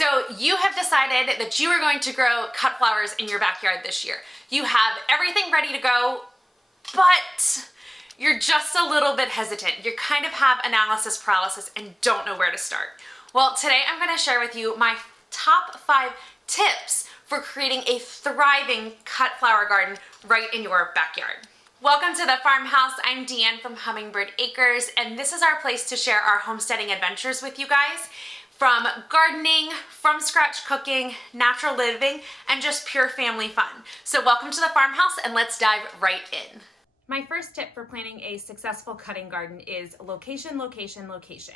So you have decided that you are going to grow cut flowers in your backyard this year. You have everything ready to go, but you're just a little bit hesitant. You kind of have analysis paralysis and don't know where to start. Well, today I'm going to share with you my top 5 tips for creating a thriving cut flower garden right in your backyard. Welcome to the farmhouse. I'm Deanne from Hummingbird Acres, and this is our place to share our homesteading adventures with you guys. From gardening, from scratch cooking, natural living, and just pure family fun. So welcome to the farmhouse and let's dive right in. My first tip for planting a successful cutting garden is location, location, location.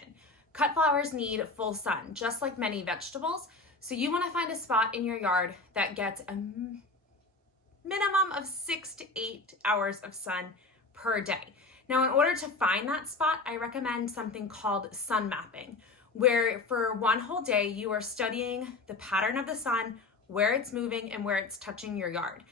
Cut flowers need full sun, just like many vegetables. So you want to find a spot in your yard that gets a minimum of 6 to 8 hours of sun per day. Now, in order to find that spot, I recommend something called sun mapping, where for one whole day you are studying the pattern of the sun, where it's moving and where it's touching your yard.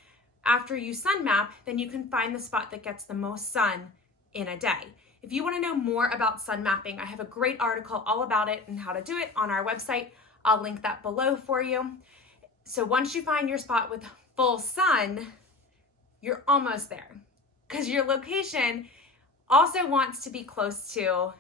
After you sun map, then you can find the spot that gets the most sun in a day. If you want to know more about sun mapping, I have a great article all about it and how to do it on our website. I'll link that below for you. So once you find your spot with full sun, you're almost there, because your location also wants to be close to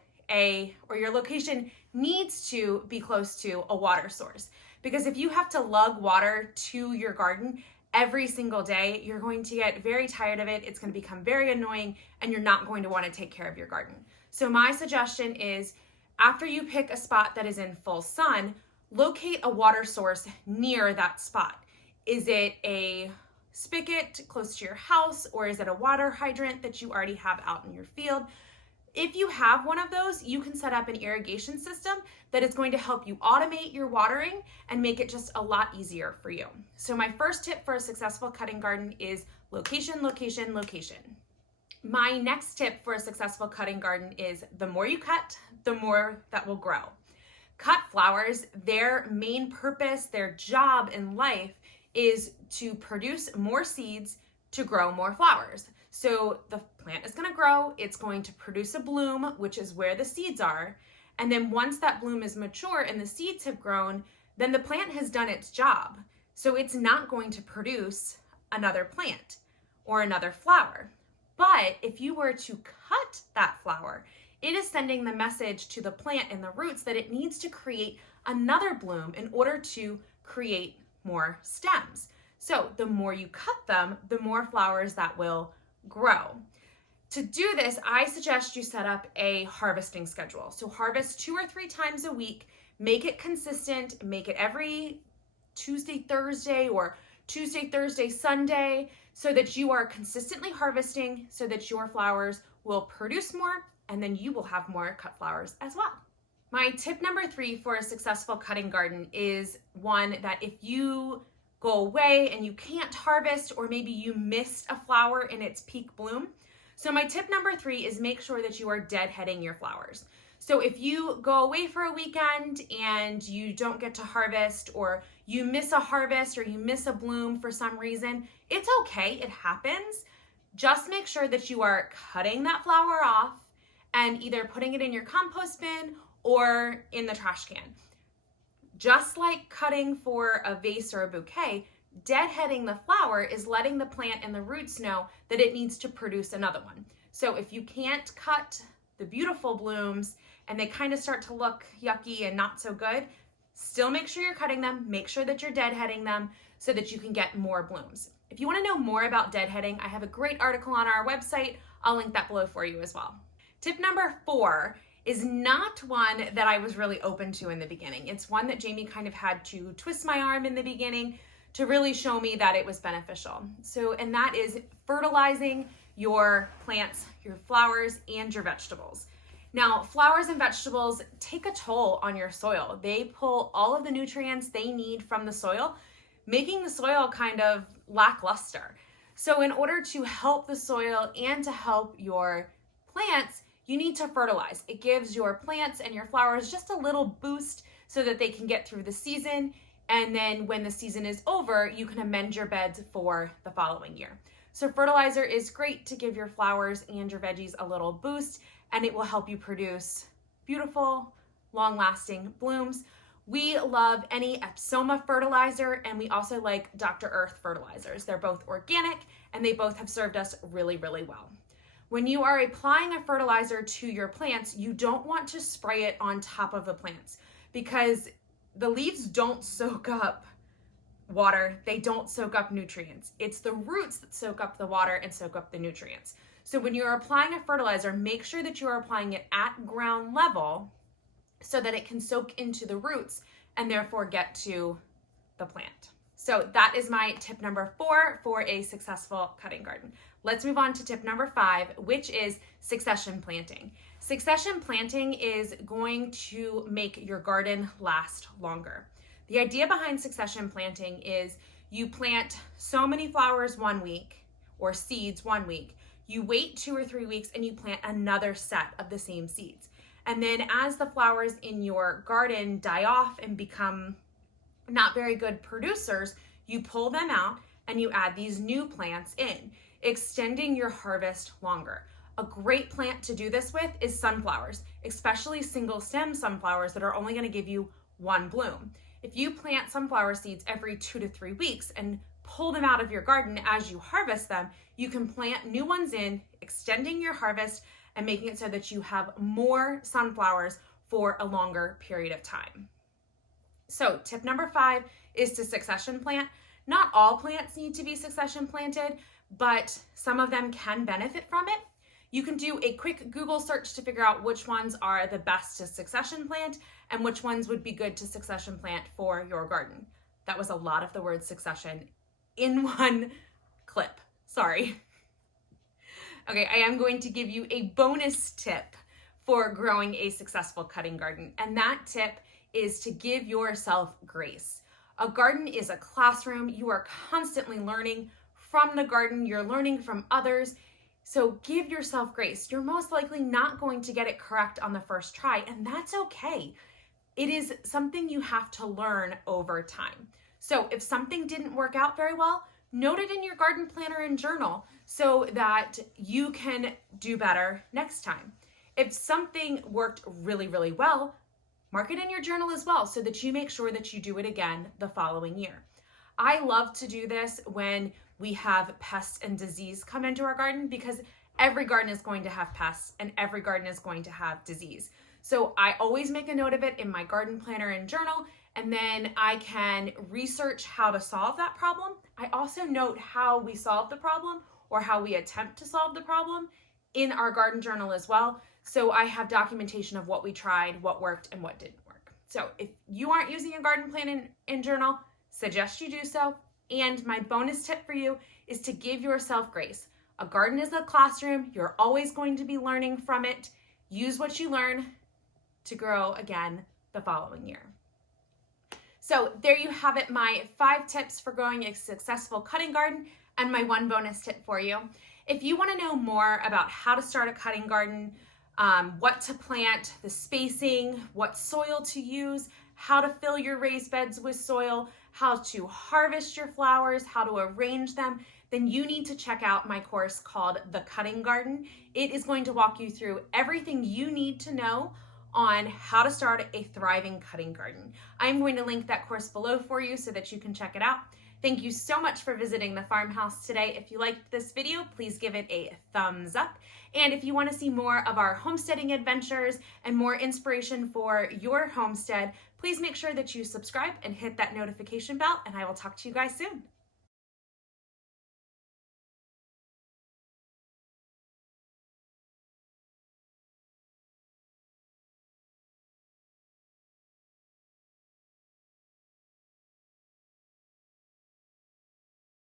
your location needs to be close to a water source. Because if you have to lug water to your garden every single day, you're going to get very tired of it. It's going to become very annoying and you're not going to want to take care of your garden. So my suggestion is, after you pick a spot that is in full sun, locate a water source near that spot. Is it a spigot close to your house, or is it a water hydrant that you already have out in your field? If you have one of those, you can set up an irrigation system that is going to help you automate your watering and make it just a lot easier for you. So my first tip for a successful cutting garden is location, location, location. My next tip for a successful cutting garden is the more you cut, the more that will grow. Cut flowers, their main purpose, their job in life is to produce more seeds to grow more flowers. So the plant is going to grow, it's going to produce a bloom, which is where the seeds are. And then once that bloom is mature and the seeds have grown, then the plant has done its job. So it's not going to produce another plant or another flower. But if you were to cut that flower, it is sending the message to the plant and the roots that it needs to create another bloom in order to create more stems. So the more you cut them, the more flowers that will grow. To do this, I suggest you set up a harvesting schedule. So harvest 2 or 3 times a week, make it consistent, make it every Tuesday, Thursday, or Tuesday, Thursday, Sunday, so that you are consistently harvesting so that your flowers will produce more and then you will have more cut flowers as well. My tip number 3 for a successful cutting garden is one that if you go away and you can't harvest, or maybe you missed a flower in its peak bloom. So my tip number 3 is make sure that you are deadheading your flowers. So if you go away for a weekend and you don't get to harvest, or you miss a harvest, or you miss a bloom for some reason, it's okay, it happens. Just make sure that you are cutting that flower off and either putting it in your compost bin or in the trash can. Just like cutting for a vase or a bouquet, deadheading the flower is letting the plant and the roots know that it needs to produce another one. So if you can't cut the beautiful blooms and they kind of start to look yucky and not so good, still make sure you're cutting them, make sure that you're deadheading them so that you can get more blooms. If you want to know more about deadheading, I have a great article on our website. I'll link that below for you as well. Tip number 4 is not one that I was really open to in the beginning. It's one that Jamie kind of had to twist my arm in the beginning to really show me that it was beneficial. And that is fertilizing your plants, your flowers, and your vegetables. Now, flowers and vegetables take a toll on your soil. They pull all of the nutrients they need from the soil, making the soil kind of lackluster. So in order to help the soil and to help your plants, you need to fertilize. It gives your plants and your flowers just a little boost so that they can get through the season. And then when the season is over, you can amend your beds for the following year. So fertilizer is great to give your flowers and your veggies a little boost, and it will help you produce beautiful, long-lasting blooms. We love any Epsoma fertilizer, and we also like Dr. Earth fertilizers. They're both organic and they both have served us really, really well. When you are applying a fertilizer to your plants, you don't want to spray it on top of the plants because the leaves don't soak up water. They don't soak up nutrients. It's the roots that soak up the water and soak up the nutrients. So when you're applying a fertilizer, make sure that you are applying it at ground level so that it can soak into the roots and therefore get to the plant. So that is my tip number 4 for a successful cutting garden. Let's move on to tip number 5, which is succession planting. Succession planting is going to make your garden last longer. The idea behind succession planting is you plant so many flowers one week or seeds one week, you wait 2 or 3 weeks and you plant another set of the same seeds. And then as the flowers in your garden die off and become not very good producers, you pull them out and you add these new plants in, extending your harvest longer. A great plant to do this with is sunflowers, especially single stem sunflowers that are only going to give you one bloom. If you plant sunflower seeds every 2 to 3 weeks and pull them out of your garden as you harvest them, you can plant new ones in, extending your harvest and making it so that you have more sunflowers for a longer period of time. So tip number 5 is to succession plant. Not all plants need to be succession planted, but some of them can benefit from it. You can do a quick Google search to figure out which ones are the best to succession plant and which ones would be good to succession plant for your garden. That was a lot of the word succession in one clip. Sorry. Okay, I am going to give you a bonus tip for growing a successful cutting garden, and that tip is to give yourself grace. A garden is a classroom. You are constantly learning from the garden. You're learning from others. So give yourself grace. You're most likely not going to get it correct on the first try, and that's okay. It is something you have to learn over time. So if something didn't work out very well, note it in your garden planner and journal so that you can do better next time. If something worked really, really well, mark it in your journal as well so that you make sure that you do it again the following year. I love to do this when we have pests and disease come into our garden because every garden is going to have pests and every garden is going to have disease. So I always make a note of it in my garden planner and journal, and then I can research how to solve that problem. I also note how we solve the problem or how we attempt to solve the problem in our garden journal as well. So I have documentation of what we tried, what worked, and what didn't work. So if you aren't using a garden plan and journal, suggest you do so. And my bonus tip for you is to give yourself grace. A garden is a classroom. You're always going to be learning from it. Use what you learn to grow again the following year. So there you have it, my 5 tips for growing a successful cutting garden and my 1 bonus tip for you. If you want to know more about how to start a cutting garden, what to plant, the spacing, what soil to use, how to fill your raised beds with soil, how to harvest your flowers, how to arrange them, then you need to check out my course called The Cutting Garden. It is going to walk you through everything you need to know on how to start a thriving cutting garden. I'm going to link that course below for you so that you can check it out. Thank you so much for visiting the farmhouse today. If you liked this video, please give it a thumbs up. And if you want to see more of our homesteading adventures and more inspiration for your homestead, please make sure that you subscribe and hit that notification bell, and I will talk to you guys soon.